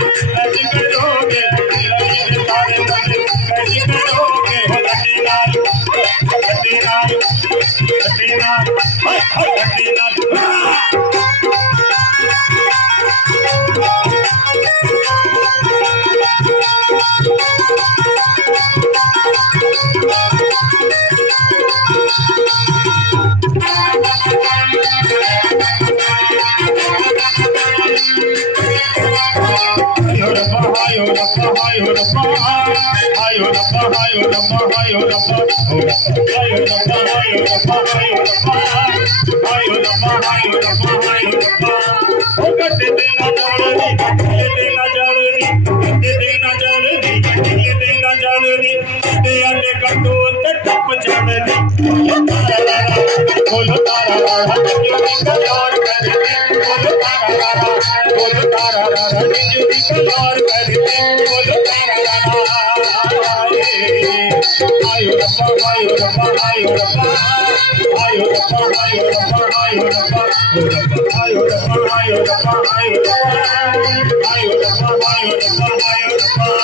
कैसी करोगे ये सारे मजे कैसी करोगे हो लटीनाल लटीनाल लटीनाल लटीनाल बोलो तारा रारा बिजली कलर कर दे बोलो तारा रारा बोलो तारा रारा बिजली कलर कर दे बोलो तारा रारा आयो रब्बा आयो रब्बा आयो रब्बा आयो रब्बा आयो रब्बा आयो रब्बा आयो रब्बा आयो रब्बा आयो रब्बा आयो रब्बा आयो रब्बा आयो रब्बा